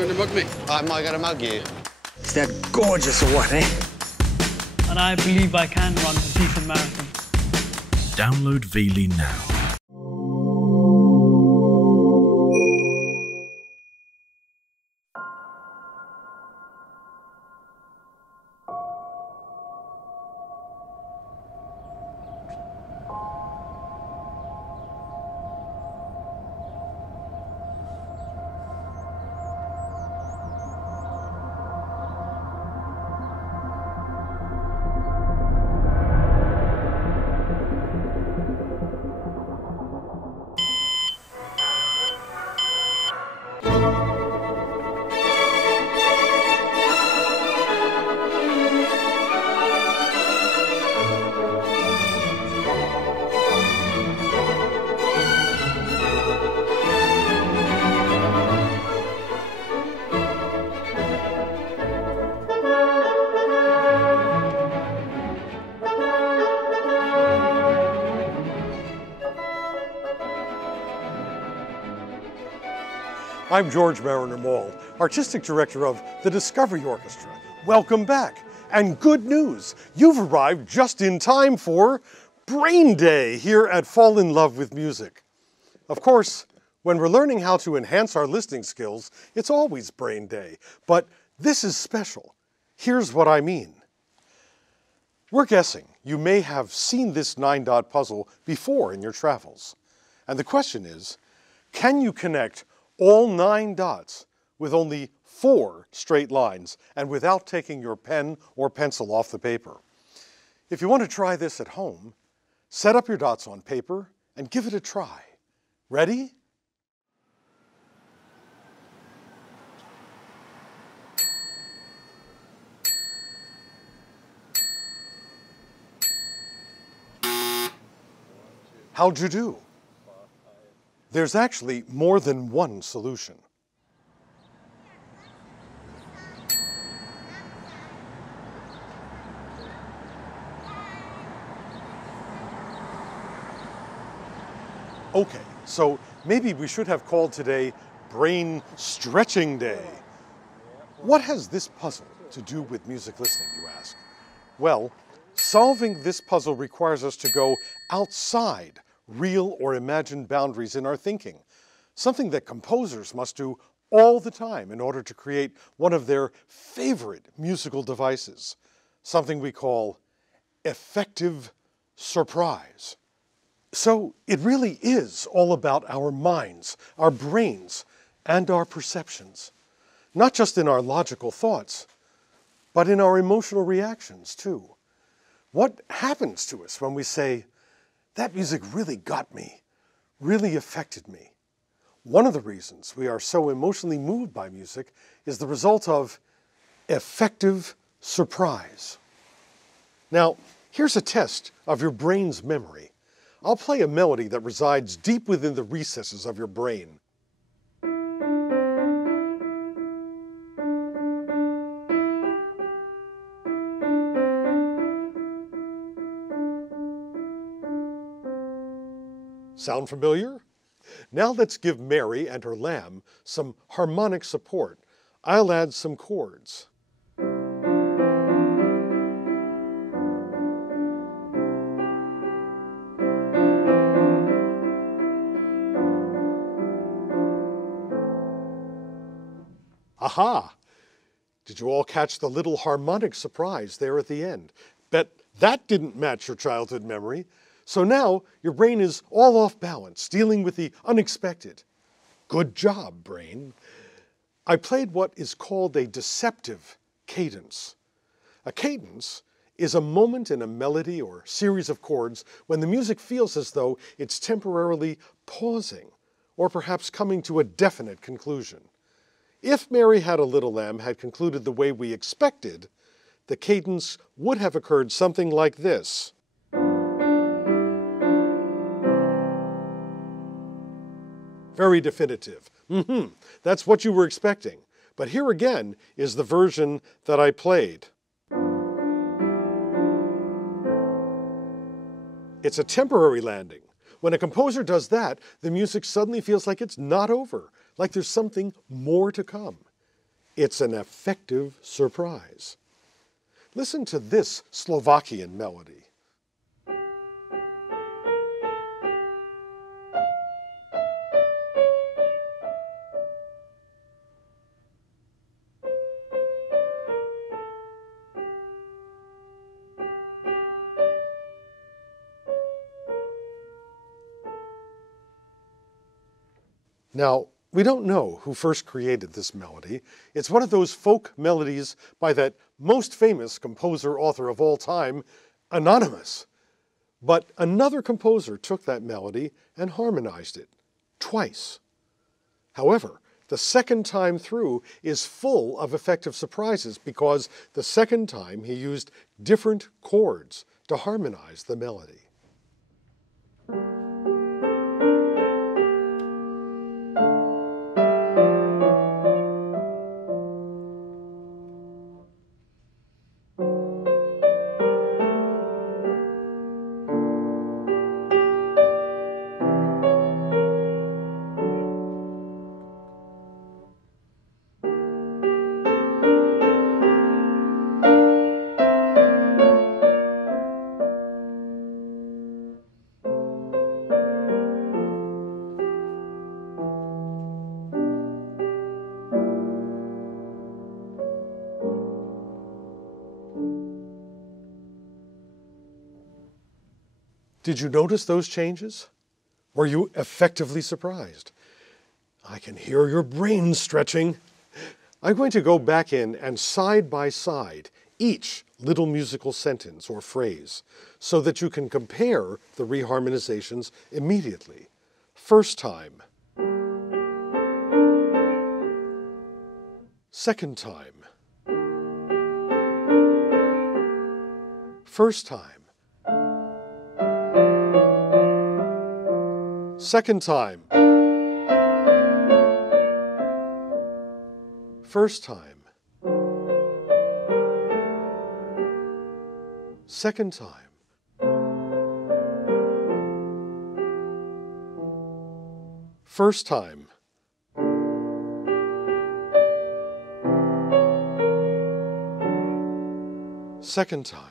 going to mug me? Am I going to mug you? Is that gorgeous or what, eh? And I believe I can run a decent marathon. Download Veely now. I'm George Marriner Maull, Artistic Director of the Discovery Orchestra. Welcome back. And good news, you've arrived just in time for Brain Day here at Fall in Love with Music. Of course, when we're learning how to enhance our listening skills, it's always Brain Day. But this is special. Here's what I mean. We're guessing you may have seen this 9-dot puzzle before in your travels. And the question is, can you connect all 9 dots with only 4 straight lines and without taking your pen or pencil off the paper? If you want to try this at home, set up your dots on paper and give it a try. Ready? How'd you do? There's actually more than one solution. Okay, so maybe we should have called today Brain Stretching Day. What has this puzzle to do with music listening, you ask? Well, solving this puzzle requires us to go outside real or imagined boundaries in our thinking, something that composers must do all the time in order to create one of their favorite musical devices, something we call effective surprise. So it really is all about our minds, our brains, and our perceptions, not just in our logical thoughts, but in our emotional reactions too. What happens to us when we say, "That music really got me, really affected me"? One of the reasons we are so emotionally moved by music is the result of effective surprise. Now, here's a test of your brain's memory. I'll play a melody that resides deep within the recesses of your brain. Sound familiar? Now let's give Mary and her lamb some harmonic support. I'll add some chords. Aha! Did you all catch the little harmonic surprise there at the end? Bet that didn't match your childhood memory. So now your brain is all off balance, dealing with the unexpected. Good job, brain. I played what is called a deceptive cadence. A cadence is a moment in a melody or series of chords when the music feels as though it's temporarily pausing or perhaps coming to a definite conclusion. If Mary Had a Little Lamb had concluded the way we expected, the cadence would have occurred something like this. Very definitive. That's what you were expecting. But here again is the version that I played. It's a temporary landing. When a composer does that, the music suddenly feels like it's not over, like there's something more to come. It's an effective surprise. Listen to this Slovakian melody. Now, we don't know who first created this melody. It's one of those folk melodies by that most famous composer-author of all time, Anonymous. But another composer took that melody and harmonized it, twice. However, the second time through is full of effective surprises because the second time he used different chords to harmonize the melody. Did you notice those changes? Were you effectively surprised? I can hear your brain stretching. I'm going to go back in and side by side each little musical sentence or phrase so that you can compare the reharmonizations immediately. First time. Second time. First time. Second time. First time. Second time. First time. Second time.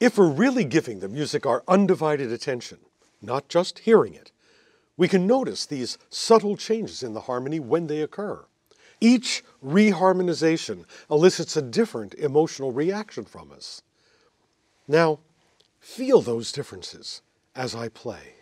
If we're really giving the music our undivided attention, not just hearing it, we can notice these subtle changes in the harmony when they occur. Each reharmonization elicits a different emotional reaction from us. Now, feel those differences as I play.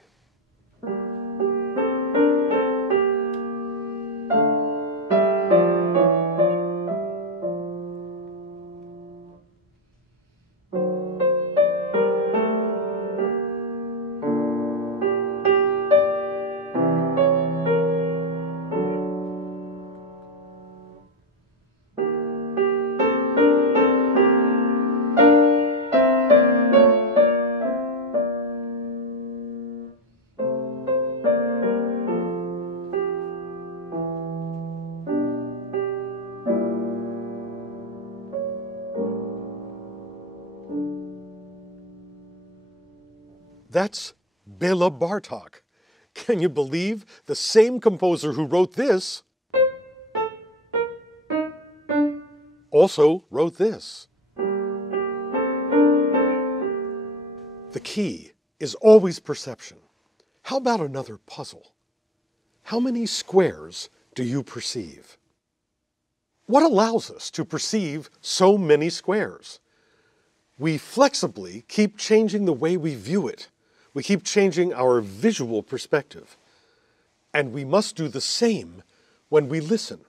That's Bela Bartok. Can you believe the same composer who wrote this also wrote this? The key is always perception. How about another puzzle? How many squares do you perceive? What allows us to perceive so many squares? We flexibly keep changing the way we view it. We keep changing our visual perspective. And we must do the same when we listen,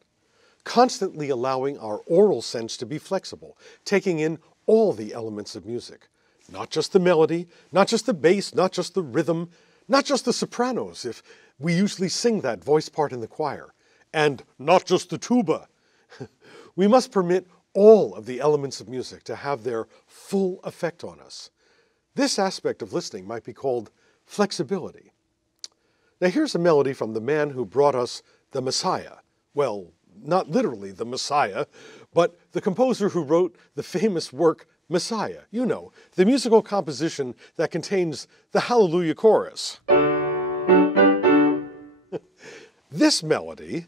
constantly allowing our oral sense to be flexible, taking in all the elements of music, not just the melody, not just the bass, not just the rhythm, not just the sopranos, if we usually sing that voice part in the choir, and not just the tuba. We must permit all of the elements of music to have their full effect on us. This aspect of listening might be called flexibility. Now here's a melody from the man who brought us the Messiah. Well, not literally the Messiah, but the composer who wrote the famous work Messiah, you know, the musical composition that contains the Hallelujah chorus. This melody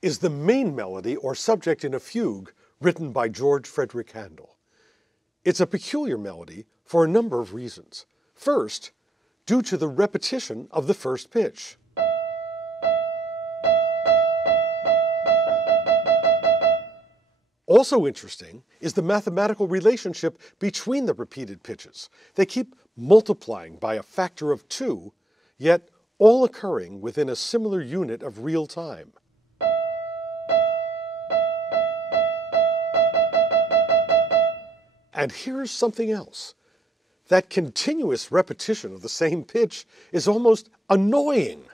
is the main melody or subject in a fugue written by George Frideric Handel. It's a peculiar melody for a number of reasons. First, due to the repetition of the first pitch. Also interesting is the mathematical relationship between the repeated pitches. They keep multiplying by a factor of 2, yet all occurring within a similar unit of real time. And here's something else. That continuous repetition of the same pitch is almost annoying.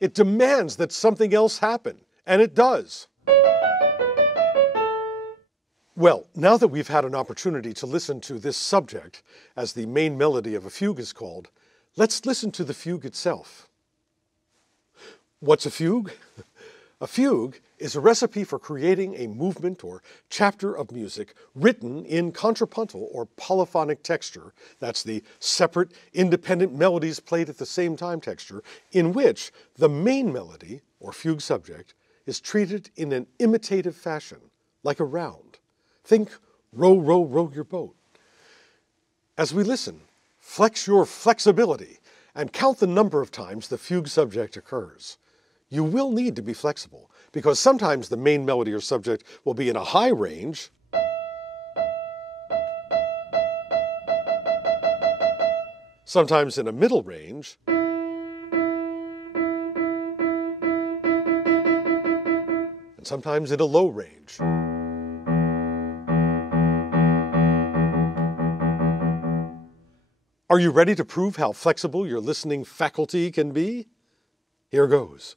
It demands that something else happen, and it does. Well, now that we've had an opportunity to listen to this subject, as the main melody of a fugue is called, let's listen to the fugue itself. What's a fugue? A fugue is a recipe for creating a movement or chapter of music written in contrapuntal or polyphonic texture, that's the separate, independent melodies played at the same time texture, in which the main melody, or fugue subject, is treated in an imitative fashion, like a round. Think row, row, row your boat. As we listen, flex your flexibility and count the number of times the fugue subject occurs. You will need to be flexible, because sometimes the main melody or subject will be in a high range, sometimes in a middle range, and sometimes in a low range. Are you ready to prove how flexible your listening faculty can be? Here goes.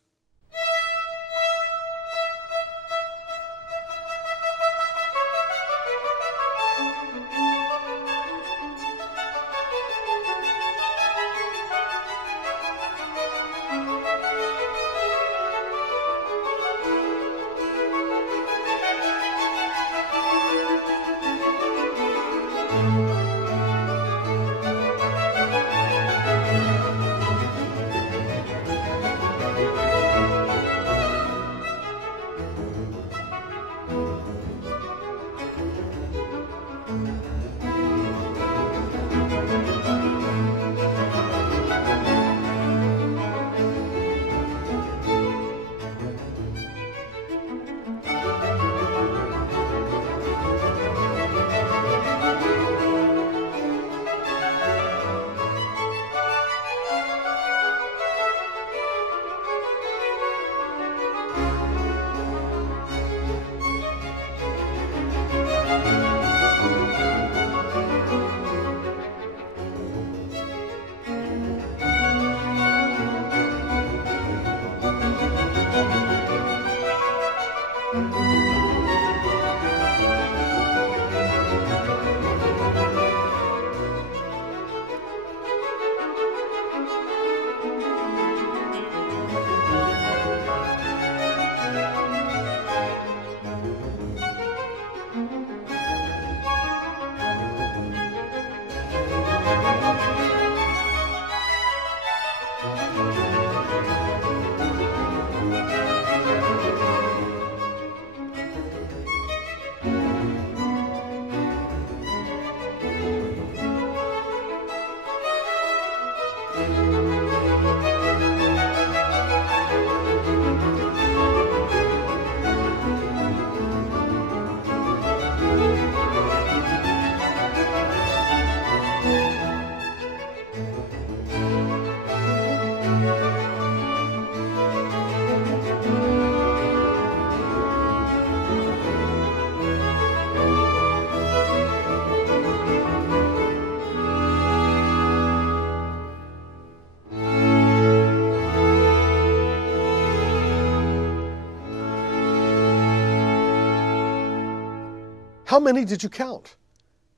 How many did you count?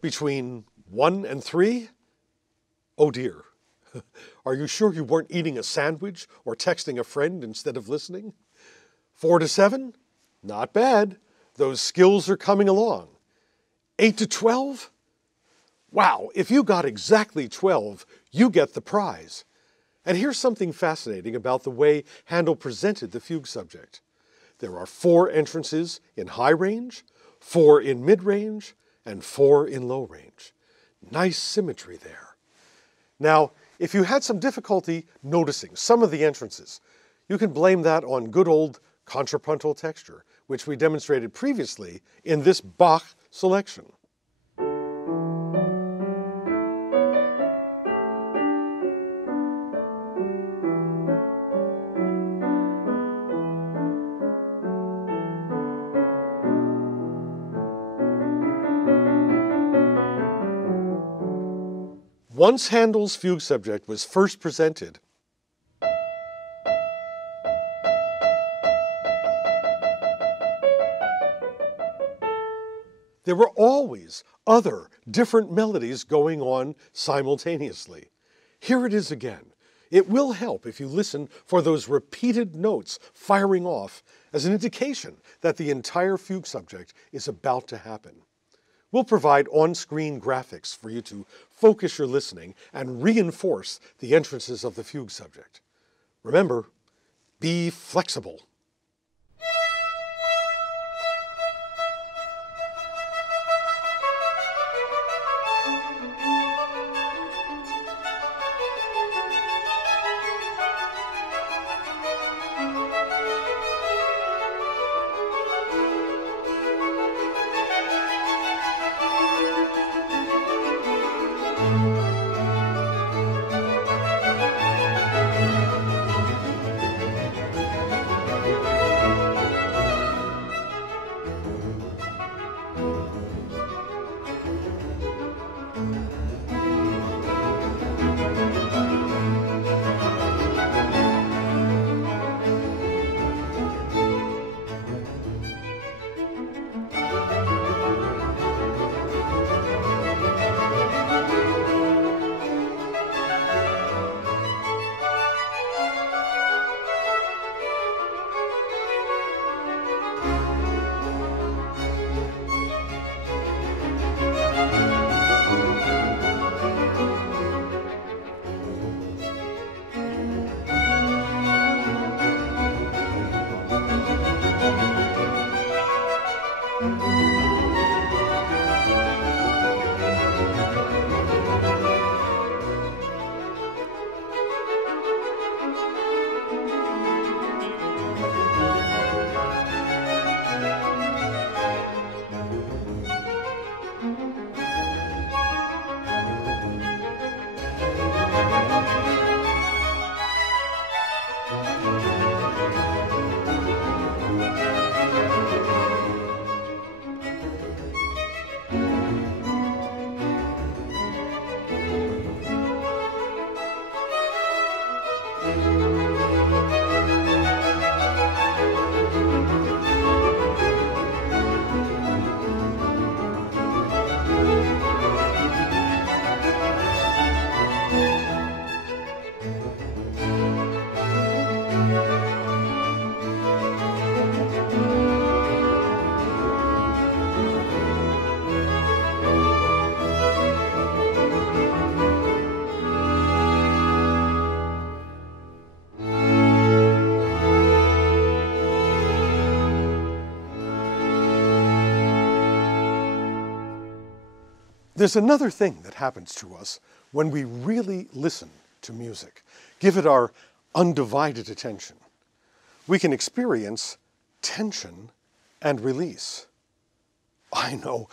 Between 1 and 3? Oh dear. Are you sure you weren't eating a sandwich or texting a friend instead of listening? 4 to 7? Not bad. Those skills are coming along. 8 to 12? Wow, if you got exactly 12, you get the prize. And here's something fascinating about the way Handel presented the fugue subject. There are 4 entrances in high range, 4 in mid-range, and 4 in low range. Nice symmetry there. Now, if you had some difficulty noticing some of the entrances, you can blame that on good old contrapuntal texture, which we demonstrated previously in this Bach selection. Once Handel's fugue subject was first presented, there were always other different melodies going on simultaneously. Here it is again. It will help if you listen for those repeated notes firing off as an indication that the entire fugue subject is about to happen. We'll provide on-screen graphics for you to focus your listening and reinforce the entrances of the fugue subject. Remember, be flexible. There's another thing that happens to us when we really listen to music, give it our undivided attention. We can experience tension and release. I know,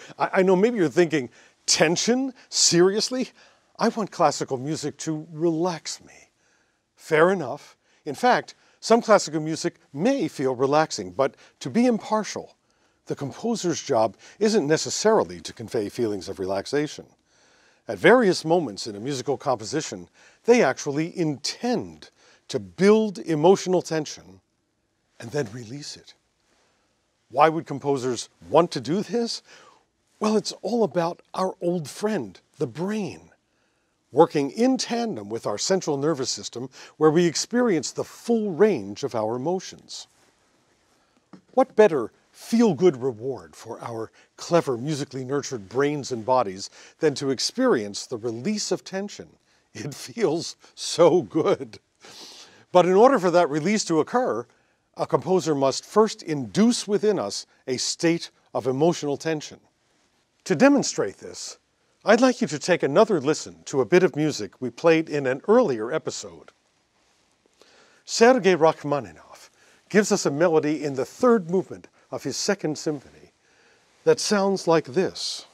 maybe you're thinking, tension? Seriously? I want classical music to relax me. Fair enough. In fact, some classical music may feel relaxing, but to be impartial, the composer's job isn't necessarily to convey feelings of relaxation. At various moments in a musical composition, they actually intend to build emotional tension and then release it. Why would composers want to do this? Well, it's all about our old friend, the brain. working in tandem with our central nervous system, where we experience the full range of our emotions. What better feel-good reward for our clever, musically nurtured brains and bodies than to experience the release of tension? It feels so good. But in order for that release to occur, a composer must first induce within us a state of emotional tension. To demonstrate this, I'd like you to take another listen to a bit of music we played in an earlier episode. Sergei Rachmaninoff gives us a melody in the third movement of his Second Symphony that sounds like this.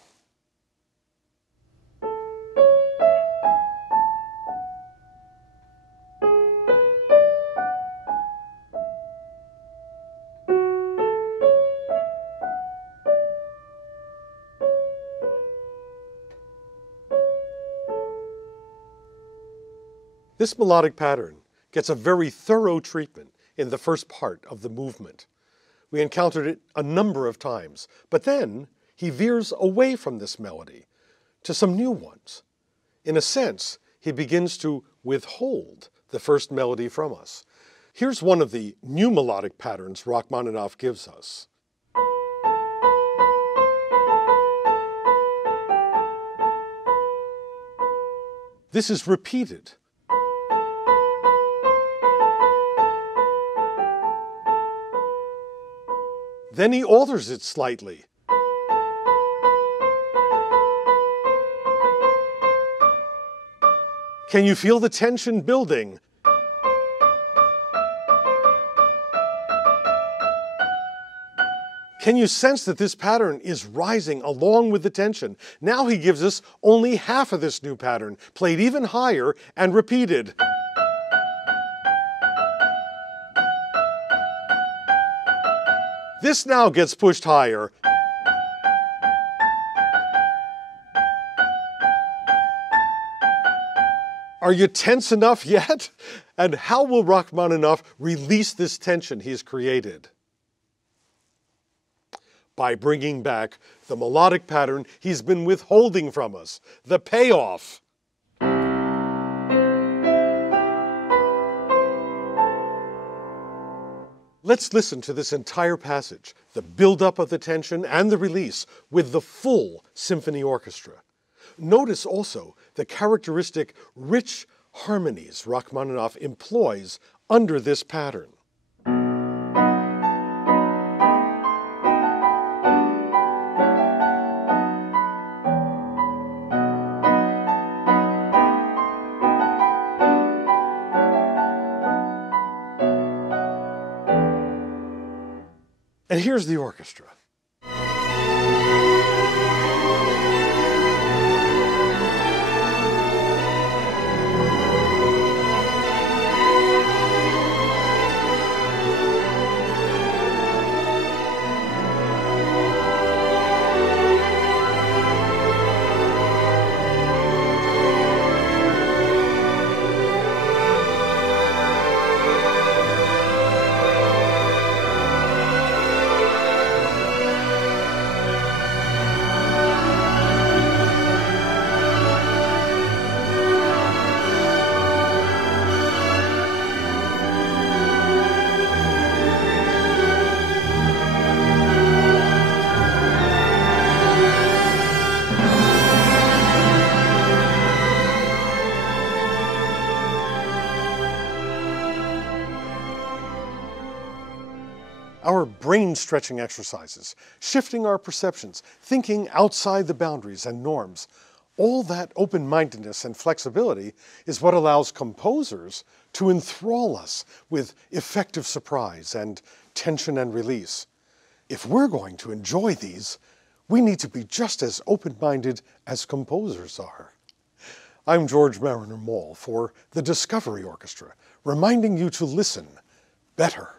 This melodic pattern gets a very thorough treatment in the first part of the movement. We encountered it a number of times, but then he veers away from this melody to some new ones. In a sense, he begins to withhold the first melody from us. Here's one of the new melodic patterns Rachmaninoff gives us. This is repeated. Then he alters it slightly. Can you feel the tension building? Can you sense that this pattern is rising along with the tension? Now he gives us only half of this new pattern, played even higher and repeated. This now gets pushed higher. Are you tense enough yet? And how will Rachmaninoff release this tension he's created? By bringing back the melodic pattern he's been withholding from us, the payoff. Let's listen to this entire passage, the build-up of the tension and the release, with the full symphony orchestra. Notice also the characteristic rich harmonies Rachmaninoff employs under this pattern. And here's the orchestra. Our brain-stretching exercises, shifting our perceptions, thinking outside the boundaries and norms, all that open-mindedness and flexibility is what allows composers to enthrall us with effective surprise and tension and release. If we're going to enjoy these, we need to be just as open-minded as composers are. I'm George Marriner Maull for the Discovery Orchestra, reminding you to listen better.